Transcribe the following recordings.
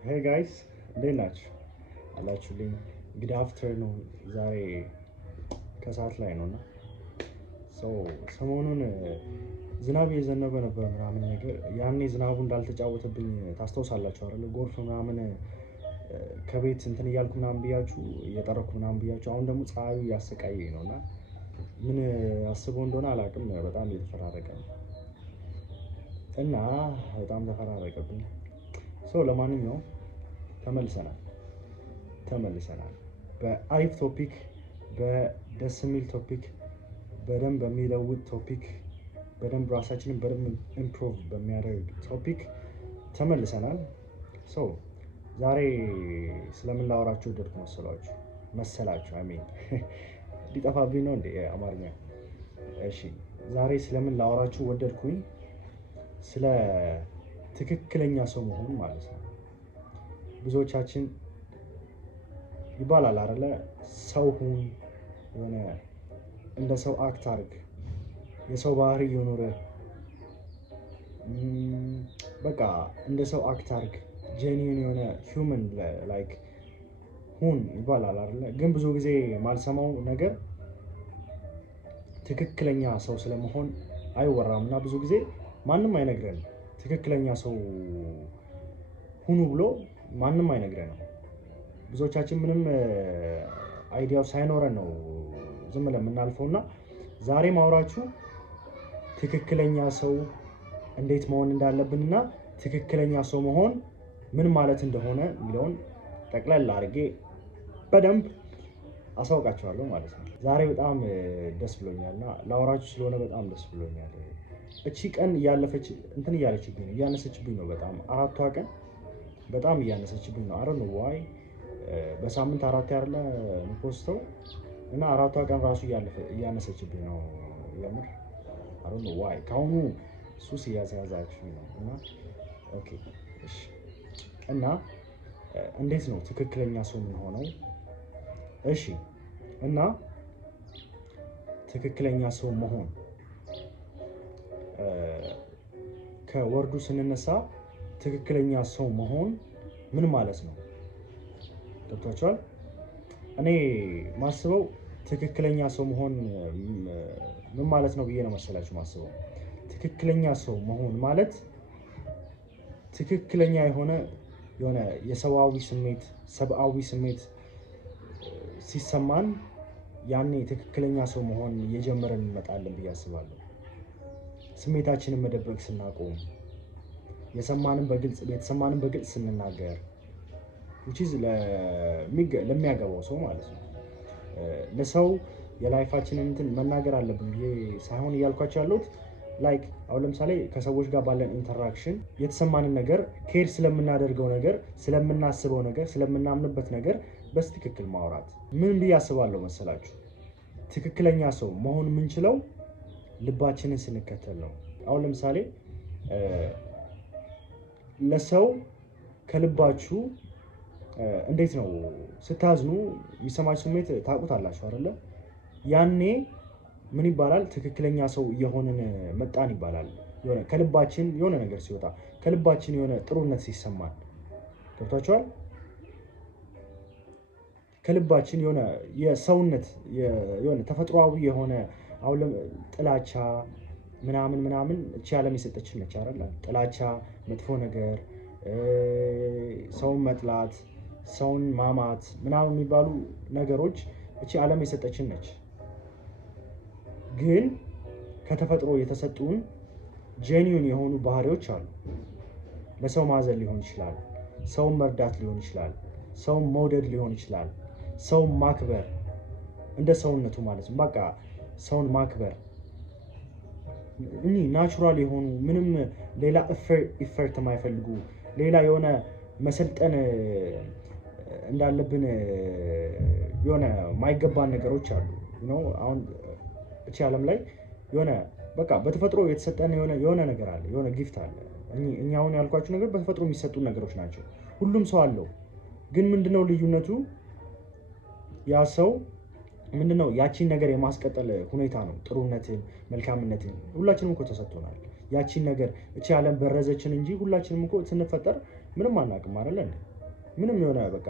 ሄይ ጋይስ እንዴት ናችሁ? አላችሁልኝ? ጉድ አፍተርኑን። ዛሬ ከሰዓት ላይ ነው እና ሰሞኑን ዝናብ እየዘነበ ነበር ምናምን ነገር። ያኔ ዝናቡ እንዳልተጫወተብኝ ታስታውሳላችሁ አይደል? ጎርፍ ምናምን ከቤት እንትን እያልኩ ምናምን ብያችሁ እየጠረኩ ምናምን ብያችሁ፣ አሁን ደግሞ ፀሐዩ እያሰቃየኝ ነው እና ምን አስበው እንደሆነ አላውቅም። በጣም እየተፈራረቀ ነው እና በጣም ተፈራረቀብኝ። ለማንኛውም ተመልሰናል በአሪፍ ቶፒክ፣ በደስ የሚል ቶፒክ፣ በደንብ በሚለውጥ ቶፒክ፣ በደንብ ራሳችንን በደንብ ኢምፕሩቭ በሚያደርግ ቶፒክ ተመልሰናል። ዛሬ ስለምን ላወራችሁ ወደድኩ መሰላችሁ? አሜን ሊጠፋብኝ ነው እንዴ አማርኛ? እሺ፣ ዛሬ ስለምን ላወራችሁ ወደድኩኝ? ስለ ትክክለኛ ሰው መሆን ማለት ነው። ብዙዎቻችን ይባላል አይደለ? ሰው ሁን፣ የሆነ እንደ ሰው አክት አድርግ፣ የሰው ባህሪ ይኑርህ፣ በቃ እንደ ሰው አክት አድርግ፣ ጄኒዩን የሆነ ሂውመን ላይክ ሁን ይባላል አይደለ? ግን ብዙ ጊዜ ማልሰማው ነገር ትክክለኛ ሰው ስለመሆን አይወራም እና ብዙ ጊዜ ማንም አይነግረንም። ትክክለኛ ሰው ሁኑ ብሎ ማንም አይነግረንም። ብዙዎቻችን ምንም አይዲያው ሳይኖረን ነው ዝም ብለን የምናልፈው እና ዛሬ ማውራችሁ ትክክለኛ ሰው እንዴት መሆን እንዳለብንና ትክክለኛ ሰው መሆን ምን ማለት እንደሆነ የሚለውን ጠቅለል አድርጌ በደንብ አሳውቃችኋለሁ ማለት ነው። ዛሬ በጣም ደስ ብሎኛል እና ላወራችሁ ስለሆነ በጣም ደስ ብሎኛል። እቺ ቀን እያነሰችብኝ ነው በጣም። አራቷ ቀን በጣም እያነሰችብኝ ነው። አረ ነው ዋይ በሳምንት አራት ያለ ፖስተው እና አራቷ ቀን ራሱ እያነሰችብኝ ነው የምር። አረ ነው ዋይ ካሁኑ ሱስ እያዘያዛችሁ ነው እና ኦኬ እሺ። እና እንዴት ነው ትክክለኛ ሰው ምን ሆነው? እሺ፣ እና ትክክለኛ ሰው መሆን ከወርዱ ስንነሳ ትክክለኛ ሰው መሆን ምን ማለት ነው? ገብቷችኋል? እኔ ማስበው ትክክለኛ ሰው መሆን ምን ማለት ነው ብዬ ነው መሰላችሁ ማስበው። ትክክለኛ ሰው መሆን ማለት ትክክለኛ የሆነ ሰብአዊ ስሜት ሲሰማን ያኔ ትክክለኛ ሰው መሆን እየጀመረን እንመጣለን ብዬ አስባለሁ። ስሜታችንን መደበቅ ስናቆም፣ የተሰማንን በግልጽ ስንናገር፣ ለሚያገባው ሰው ማለት ነው። ለሰው የላይፋችንን እንትን መናገር አለብን ብዬ ሳይሆን እያልኳቸው ያለሁት ላይክ አሁን ለምሳሌ ከሰዎች ጋር ባለን ኢንተራክሽን የተሰማንን ነገር፣ ኬር ስለምናደርገው ነገር፣ ስለምናስበው ነገር፣ ስለምናምንበት ነገር በትክክል ማውራት። ምን ብዬ አስባለሁ መሰላችሁ? ትክክለኛ ሰው መሆን የምንችለው ልባችንን ስንከተል ነው። አሁን ለምሳሌ ለሰው ከልባችሁ እንዴት ነው ስታዝኑ የሚሰማችሁ ስሜት ታውቁታላችሁ አይደለ? ያኔ ምን ይባላል? ትክክለኛ ሰው እየሆንን መጣን ይባላል። የሆነ ከልባችን የሆነ ነገር ሲወጣ፣ ከልባችን የሆነ ጥሩነት ሲሰማን፣ ገብቷችኋል? ከልባችን የሆነ የሰውነት የሆነ ተፈጥሯዊ የሆነ አሁን ጥላቻ ምናምን እቺ ዓለም የሰጠችን ነች አይደለ? ጥላቻ፣ መጥፎ ነገር፣ ሰውን መጥላት፣ ሰውን ማማት ምናምን የሚባሉ ነገሮች እቺ ዓለም የሰጠችን ነች። ግን ከተፈጥሮ የተሰጡን ጄኒዩን የሆኑ ባህሪዎች አሉ። ለሰው ማዘን ሊሆን ይችላል፣ ሰውን መርዳት ሊሆን ይችላል፣ ሰውን መውደድ ሊሆን ይችላል፣ ሰውን ማክበር እንደ ሰውነቱ ማለት ነው። በቃ ሰውን ማክበር ናቹራል የሆኑ ምንም ሌላ ኢፈርት የማይፈልጉ ሌላ የሆነ መሰልጠን እንዳለብን የሆነ ማይገባን ነገሮች አሉ። አሁን እቺ ዓለም ላይ የሆነ በቃ በተፈጥሮ የተሰጠን የሆነ ነገር አለ፣ የሆነ ጊፍት አለ። እኛ አሁን ያልኳችሁ ነገር በተፈጥሮ የሚሰጡ ነገሮች ናቸው። ሁሉም ሰው አለው። ግን ምንድነው ልዩነቱ? ያ ሰው ምንድነው ያቺን ነገር የማስቀጠል ሁኔታ ነው። ጥሩነትን፣ መልካምነትን ሁላችንም እኮ ተሰጥቶናል። ያቺን ነገር እቺ ዓለም በረዘችን እንጂ ሁላችንም እኮ ስንፈጠር ምንም አናውቅም አይደል እንዴ? ምንም የሆነ በቃ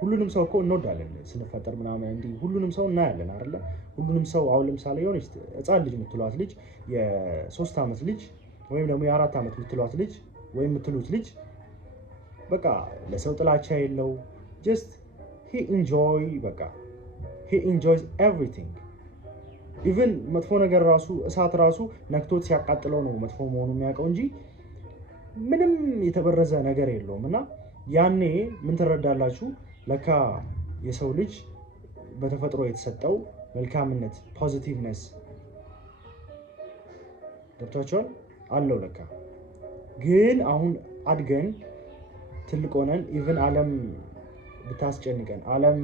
ሁሉንም ሰው እኮ እንወዳለን ስንፈጠር ምናምን እንዲህ ሁሉንም ሰው እናያለን አይደለ? ሁሉንም ሰው አሁን ለምሳሌ የሆነች ህፃን ልጅ የምትሏት ልጅ የ3 ዓመት ልጅ ወይም ደግሞ የ4 ዓመት የምትሏት ልጅ ወይም የምትሉት ልጅ በቃ ለሰው ጥላቻ የለው ጀስት he enjoys everything ኢቭን መጥፎ ነገር ራሱ እሳት ራሱ ነክቶት ሲያቃጥለው ነው መጥፎ መሆኑ የሚያውቀው እንጂ ምንም የተበረዘ ነገር የለውም። እና ያኔ ምን ትረዳላችሁ? ለካ የሰው ልጅ በተፈጥሮ የተሰጠው መልካምነት ፖዚቲቭነስ ገብቷችኋል አለው ለካ። ግን አሁን አድገን ትልቅ ሆነን ኢቭን ዓለም ብታስጨንቀን ዓለም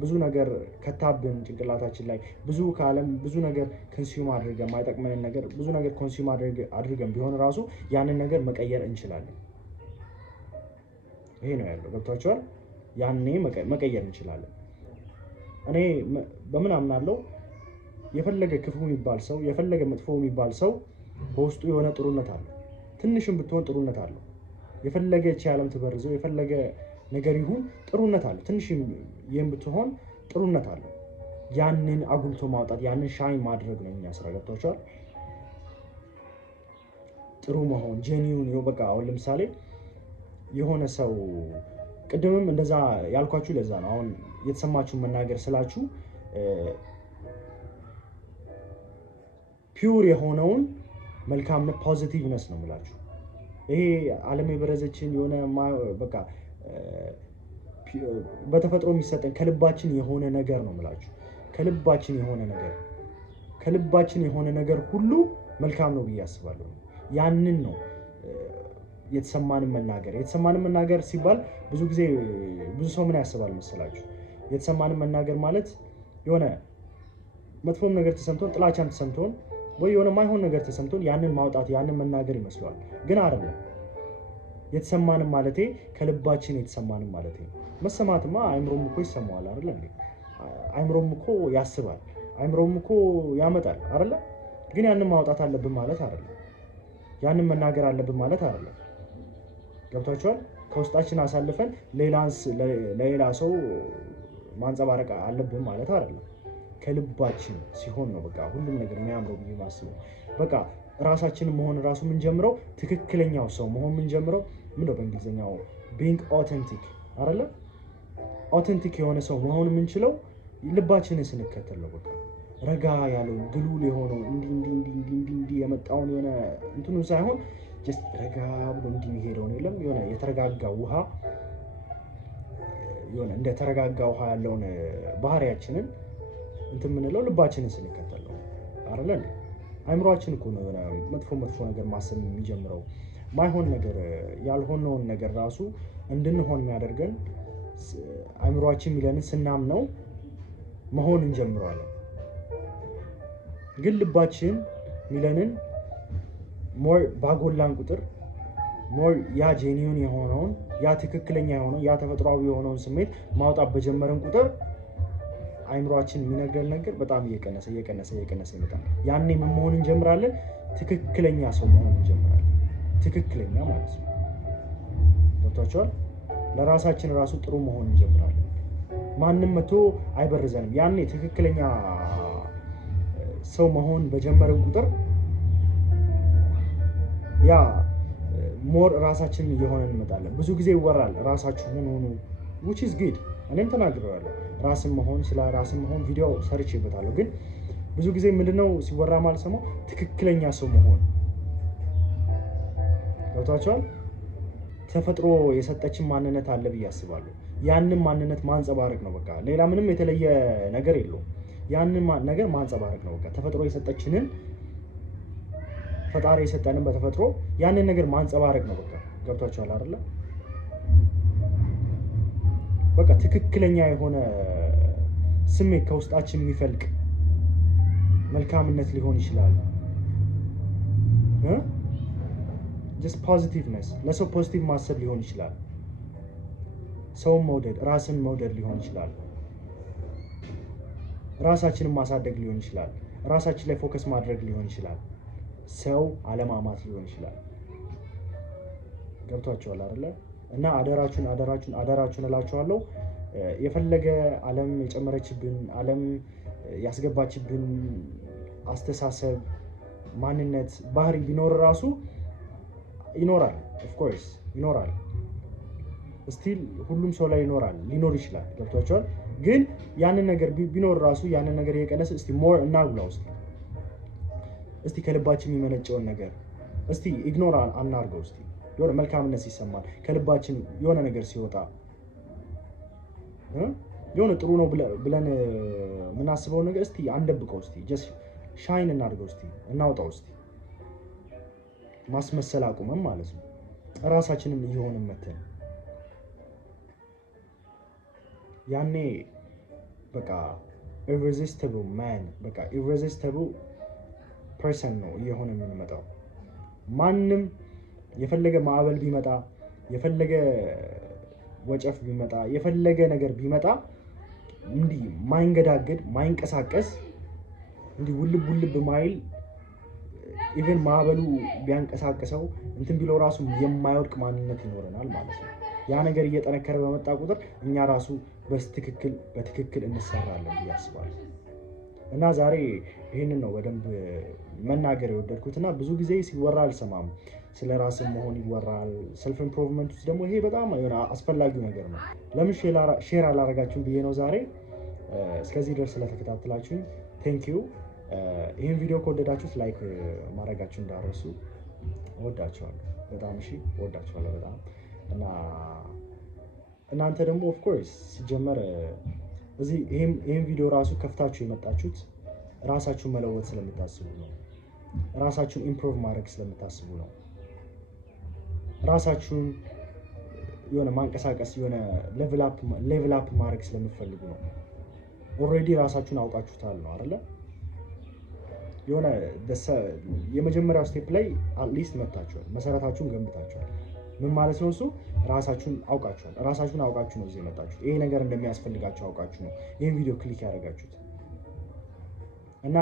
ብዙ ነገር ከታብን ጭንቅላታችን ላይ ከዓለም ብዙ ነገር ኮንሱም አድርገን የማይጠቅመንን ነገር ብዙ ነገር ኮንሱም አድርገን ቢሆን ራሱ ያንን ነገር መቀየር እንችላለን። ይሄ ነው ያለው ገብቷችኋል? ያኔ መቀየር እንችላለን። እኔ በምን አምናለሁ? የፈለገ ክፉ የሚባል ሰው የፈለገ መጥፎ የሚባል ሰው በውስጡ የሆነ ጥሩነት አለው። ትንሽም ብትሆን ጥሩነት አለው። የፈለገ ዓለም ትበርዘው የፈለገ ነገር ይሁን ጥሩነት አለው። ትንሽ ይህም ብትሆን ጥሩነት አለው። ያንን አጉልቶ ማውጣት ያንን ሻይን ማድረግ ነው እኛ ስራ ገብቷችኋል? ጥሩ መሆን ጄኒውን በቃ አሁን ለምሳሌ የሆነ ሰው ቅድምም እንደዛ ያልኳችሁ ለዛ ነው። አሁን የተሰማችሁን መናገር ስላችሁ ፒውር የሆነውን መልካምነት ፖዚቲቭነስ ነው የምላችሁ። ይሄ ዓለም የበረዘችን የሆነ በቃ በተፈጥሮ የሚሰጠን ከልባችን የሆነ ነገር ነው የምላችሁ። ከልባችን የሆነ ነገር ሁሉ መልካም ነው ብዬ አስባለሁ። ያንን ነው የተሰማንን መናገር ሲባል ብዙ ጊዜ ብዙ ሰው ምን ያስባል መሰላችሁ? የተሰማንን መናገር ማለት የሆነ መጥፎም ነገር ተሰምቶን ጥላቻም ተሰምቶን ወይ የሆነ ማይሆን ነገር ተሰምቶን ያንን ማውጣት ያንን መናገር ይመስለዋል። ግን አይደለም። የተሰማንን ማለቴ ከልባችን የተሰማንን ማለቴ ነው። መሰማትማ አይምሮም እኮ ይሰማዋል አይደል እንዴ? አይምሮም እኮ ያስባል፣ አይምሮም እኮ ያመጣል አይደል? ግን ያንን ማውጣት አለብን ማለት አይደለም። ያንን መናገር አለብን ማለት አይደለም። ገብቷችኋል? ከውስጣችን አሳልፈን ለሌላ ሰው ማንጸባረቅ አለብን ማለት አይደለም። ከልባችን ሲሆን ነው በቃ ሁሉም ነገር የሚያምረው ብዬ ማስበው። በቃ ራሳችንን መሆን ራሱ የምንጀምረው ትክክለኛው ሰው መሆን የምንጀምረው ምንድነው በእንግሊዝኛው ቢንግ ኦተንቲክ አይደለ? ኦተንቲክ የሆነ ሰው መሆን የምንችለው ልባችንን ስንከተል ነው። በቃ ረጋ ያለው ግሉል የሆነው እንዲህ የመጣውን የሆነ እንትኑ ሳይሆን ጀስት ረጋ ብሎ እንዲህ የሚሄደውን የለም የሆነ የተረጋጋ ውሃ የሆነ እንደ ተረጋጋ ውሃ ያለውን ባህሪያችንን እንትን የምንለው ልባችንን ስንከተል ነው አይደል? አይምሮአችን እኮ ነው የሆነ መጥፎ ነገር ማሰብ የሚጀምረው። ማይሆን ነገር ያልሆነውን ነገር ራሱ እንድንሆን የሚያደርገን አይምሮአችን የሚለንን ስናምነው መሆን እንጀምረዋለን። ግን ልባችን የሚለንን ሞር ባጎላን ቁጥር ሞር ያ ጄኒውን የሆነውን ያ ትክክለኛ የሆነውን ያ ተፈጥሯዊ የሆነውን ስሜት ማውጣት በጀመረን ቁጥር አይምሮአችን የሚነግረን ነገር በጣም እየቀነሰ ይመጣል። ያኔ ምን መሆን እንጀምራለን? ትክክለኛ ሰው መሆን እንጀምራለን። ትክክለኛ ማለት ነው። ገብቷችኋል? ለራሳችን ራሱ ጥሩ መሆን እንጀምራለን። ማንም መቶ አይበርዘንም። ያኔ ትክክለኛ ሰው መሆን በጀመረን ቁጥር ያ ሞር ራሳችን እየሆነን እንመጣለን። ብዙ ጊዜ ይወራል ራሳችሁን ሁኑ which is good። እኔም ተናግሬዋለሁ። ስለ ራስን መሆን ቪዲዮ ሰርቼበታለሁ። ግን ብዙ ጊዜ ምንድነው ሲወራ ማለት ሰማው ትክክለኛ ሰው መሆን ገብቷችኋል? ተፈጥሮ የሰጠችን ማንነት አለ ብዬ አስባለሁ። ያንን ማንነት ማንጸባረቅ ነው በቃ። ሌላ ምንም የተለየ ነገር የለውም። ያንን ነገር ማንጸባረቅ ነው በቃ። ተፈጥሮ የሰጠችንን ፈጣሪ የሰጠንን በተፈጥሮ ያንን ነገር ማንጸባረቅ ነው በቃ። ገብቷችኋል አይደለ? በቃ ትክክለኛ የሆነ ስሜት ከውስጣችን የሚፈልቅ መልካምነት ሊሆን ይችላል። just positiveness ለሰው ፖዚቲቭ ማሰብ ሊሆን ይችላል። ሰውን መውደድ፣ ራስን መውደድ ሊሆን ይችላል። ራሳችንን ማሳደግ ሊሆን ይችላል። ራሳችን ላይ ፎከስ ማድረግ ሊሆን ይችላል። ሰው አለማማት ሊሆን ይችላል። ገብቷችኋል አይደለ? እና አደራችሁን እላችኋለሁ። የፈለገ ዓለም የጨመረችብን ዓለም ያስገባችብን አስተሳሰብ፣ ማንነት፣ ባህሪ ቢኖር ራሱ ይኖራል። ኦፍኮርስ ይኖራል። ስቲል ሁሉም ሰው ላይ ሊኖር ይችላል። ገብቷቸዋል። ግን ያንን ነገር ቢኖር ራሱ ያንን ነገር እየቀነሰ እስቲ ሞር እናጉላው። እስቲ ከልባችን የሚመነጨውን ነገር እስቲ ኢግኖር አናርገው። እስቲ የሆነ መልካምነት ሲሰማን ከልባችን የሆነ ነገር ሲወጣ የሆነ ጥሩ ነው ብለን የምናስበውን ነገር እስቲ አንደብቀው። እስቲ ጀስት ሻይን እናድርገው። እስቲ እናውጣው። እስቲ ማስመሰል አቁመን ማለት ነው። ራሳችንም እየሆንን መተን ያኔ በቃ ኢሬዚስቲብል ማን በቃ ኢሬዚስቲብል ፐርሰን ነው እየሆነ የምንመጣው። ማንም የፈለገ ማዕበል ቢመጣ፣ የፈለገ ወጨፍ ቢመጣ፣ የፈለገ ነገር ቢመጣ እንዲህ ማይንገዳገድ ማይንቀሳቀስ እንዲህ ውልብ ማይል ኢቨን ማዕበሉ ቢያንቀሳቀሰው እንትን ቢለው ራሱ የማይወድቅ ማንነት ይኖረናል ማለት ነው። ያ ነገር እየጠነከረ በመጣ ቁጥር እኛ ራሱ በትክክል እንሰራለን ብዬ አስባለሁ። እና ዛሬ ይህንን ነው በደንብ መናገር የወደድኩት። እና ብዙ ጊዜ ሲወራ አልሰማም። ስለ ራስን መሆን ይወራል። ሰልፍ ኢምፕሩቭመንት ውስጥ ደግሞ ይሄ በጣም አስፈላጊው ነገር ነው። ለምን ሼር አላረጋችሁም ብዬ ነው ዛሬ። እስከዚህ ድረስ ስለተከታተላችሁኝ ቴንክ ዩ። ይህን ቪዲዮ ከወደዳችሁት ላይክ ማድረጋችሁ እንዳረሱ። እወዳችኋለሁ በጣም። እሺ እወዳችኋለሁ በጣም። እና እናንተ ደግሞ ኦፍኮርስ ሲጀመር እዚህ ይህን ቪዲዮ ራሱ ከፍታችሁ የመጣችሁት ራሳችሁን መለወጥ ስለምታስቡ ነው። ራሳችሁን ኢምፕሩቭ ማድረግ ስለምታስቡ ነው። ራሳችሁን የሆነ ማንቀሳቀስ የሆነ ሌቭል አፕ ማድረግ ስለምትፈልጉ ነው። ኦልሬዲ ራሳችሁን አውቃችሁታል ነው አይደለ? የሆነ የመጀመሪያው ስቴፕ ላይ አትሊስት መታችኋል። መሰረታችሁን ገንብታችኋል። ምን ማለት ነው እሱ? ራሳችሁን አውቃችኋል። ራሳችሁን አውቃችሁ ነው እዚህ የመጣችሁት። ይሄ ነገር እንደሚያስፈልጋችሁ አውቃችሁ ነው ይህን ቪዲዮ ክሊክ ያደረጋችሁት። እና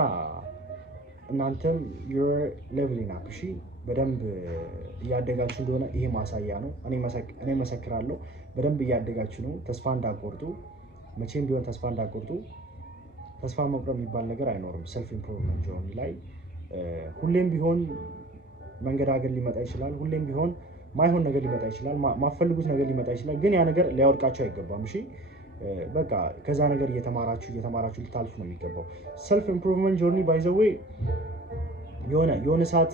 እናንተም ዩር ሌቭሊንግ አፕ እሺ፣ በደንብ እያደጋችሁ እንደሆነ ይሄ ማሳያ ነው። እኔ መሰክራለሁ። በደንብ እያደጋችሁ ነው። ተስፋ እንዳቆርጡ፣ መቼም ቢሆን ተስፋ እንዳቆርጡ። ተስፋ መቁረጥ የሚባል ነገር አይኖርም። ሰልፍ ኢምፕሩቭመንት ጆርኒ ላይ ሁሌም ቢሆን መንገዳገድ ሊመጣ ይችላል። ሁሌም ቢሆን ማይሆን ነገር ሊመጣ ይችላል። ማፈልጉት ነገር ሊመጣ ይችላል። ግን ያ ነገር ሊያወድቃችሁ አይገባም። እሺ በቃ ከዛ ነገር እየተማራችሁ ልታልፉ ነው የሚገባው። ሰልፍ ኢምፕሩቭመንት ጆርኒ ባይ ዘ ዌይ የሆነ ሰዓት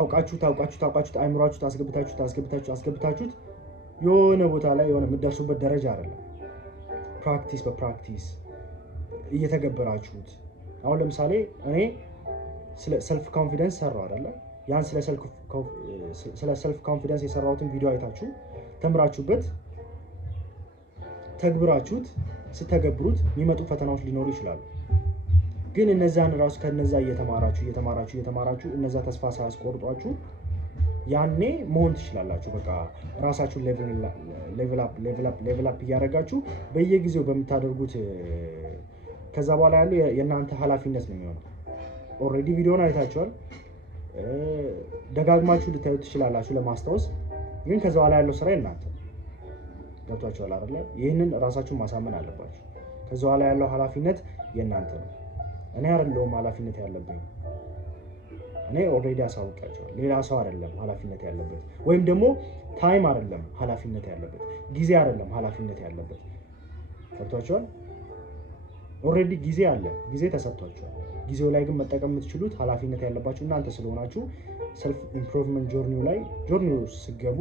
አውቃችሁት አእምሯችሁት አስገብታችሁት የሆነ ቦታ ላይ የሆነ የምትደርሱበት ደረጃ አይደለም። ፕራክቲስ በፕራክቲስ እየተገበራችሁት። አሁን ለምሳሌ እኔ ስለ ሰልፍ ኮንፊደንስ ሰራው አይደለ? ያን ስለ ሰልፍ ኮንፊደንስ የሰራሁትን ቪዲዮ አይታችሁ ተምራችሁበት ተግብራችሁት ስተገብሩት የሚመጡ ፈተናዎች ሊኖሩ ይችላሉ። ግን እነዛን ራሱ ከነዛ እየተማራችሁ እነዛ ተስፋ ሳያስቆርጧችሁ ያኔ መሆን ትችላላችሁ። በቃ ራሳችሁን ሌቭል አፕ እያደረጋችሁ በየጊዜው በምታደርጉት ከዛ በኋላ ያለው የእናንተ ኃላፊነት ነው የሚሆነው። ኦልሬዲ ቪዲዮን አይታችኋል። ደጋግማችሁ ልታዩት ትችላላችሁ ለማስታወስ። ግን ከዛ በኋላ ያለው ስራ የእናንተ ገብቷችኋል አይደለ? ይህንን ራሳችሁን ማሳመን አለባችሁ። ከዛ በኋላ ያለው ኃላፊነት የእናንተ ነው። እኔ አይደለሁም ኃላፊነት ያለብኝ። እኔ ኦልሬዲ አሳውቃቸዋለሁ። ሌላ ሰው አይደለም ኃላፊነት ያለበት፣ ወይም ደግሞ ታይም አይደለም ኃላፊነት ያለበት፣ ጊዜ አይደለም ኃላፊነት ያለበት። ገብቷችኋል? ኦልሬዲ ጊዜ አለ፣ ጊዜ ተሰጥቷችኋል። ጊዜው ላይ ግን መጠቀም የምትችሉት ኃላፊነት ያለባችሁ እናንተ ስለሆናችሁ ሰልፍ ኢምፕሩቭመንት ጆርኒው ስገቡ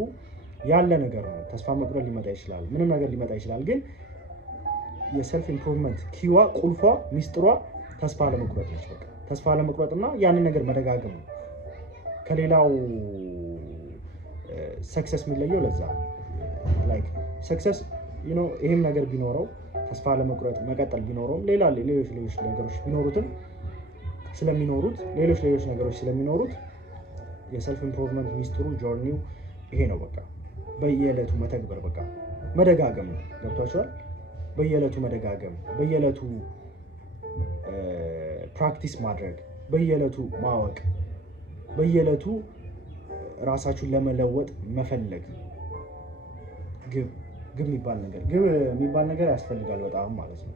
ያለ ነገር ነው። ተስፋ መቁረጥ ሊመጣ ይችላል፣ ምንም ነገር ሊመጣ ይችላል። ግን የሰልፍ ኢምፕሩቭመንት ኪዋ ቁልፏ ሚስጥሯ ተስፋ ለመቁረጥ ነች። በቃ ተስፋ ለመቁረጥና ያንን ነገር መደጋገም ነው። ከሌላው ሰክሰስ የሚለየው ለዛ ላይክ ሰክሰስ ይሄም ነገር ቢኖረው ተስፋ ለመቁረጥ መቀጠል ቢኖረውም ሌሎች ነገሮች ቢኖሩትም ሌሎች ነገሮች ስለሚኖሩት የሰልፍ ኢምፕሩቭመንት ሚስጥሩ ጆርኒው ይሄ ነው። በቃ በየዕለቱ መተግበር፣ በቃ መደጋገም ነው። ገብቷችኋል? በየዕለቱ መደጋገም፣ በየዕለቱ ፕራክቲስ ማድረግ፣ በየዕለቱ ማወቅ፣ በየዕለቱ ራሳችሁን ለመለወጥ መፈለግ ግብ የሚባል ነገር ያስፈልጋል በጣም ማለት ነው።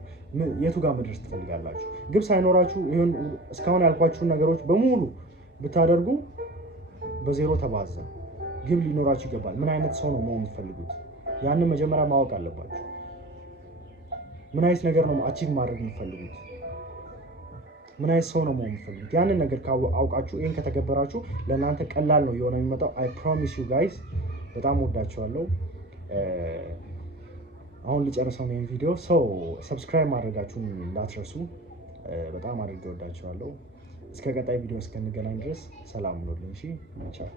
የቱ ጋር መድረስ ትፈልጋላችሁ? ግብ ሳይኖራችሁ ይሁን እስካሁን ያልኳችሁን ነገሮች በሙሉ ብታደርጉ በዜሮ ተባዛ። ግብ ሊኖራችሁ ይገባል። ምን አይነት ሰው ነው መሆን የምትፈልጉት? ያንን መጀመሪያ ማወቅ አለባችሁ። ምን አይነት ነገር ነው አቺቭ ማድረግ የምትፈልጉት? ምን አይነት ሰው ነው መሆን የምትፈልጉት? ያንን ነገር አውቃችሁ ይሄን ከተገበራችሁ ለእናንተ ቀላል ነው የሆነ የሚመጣው። አይ ፕሮሚስ ዩ ጋይስ። በጣም ወዳችኋለሁ። አሁን ልጨርሰው ነው ቪዲዮ። ሰብስክራይብ ማድረጋችሁን እንዳትረሱ። በጣም አድርጌ ወዳችኋለሁ። እስከ ቀጣይ ቪዲዮ እስከንገናኝ ድረስ ሰላም ሁኑልኝ። እሺ፣ ቻው።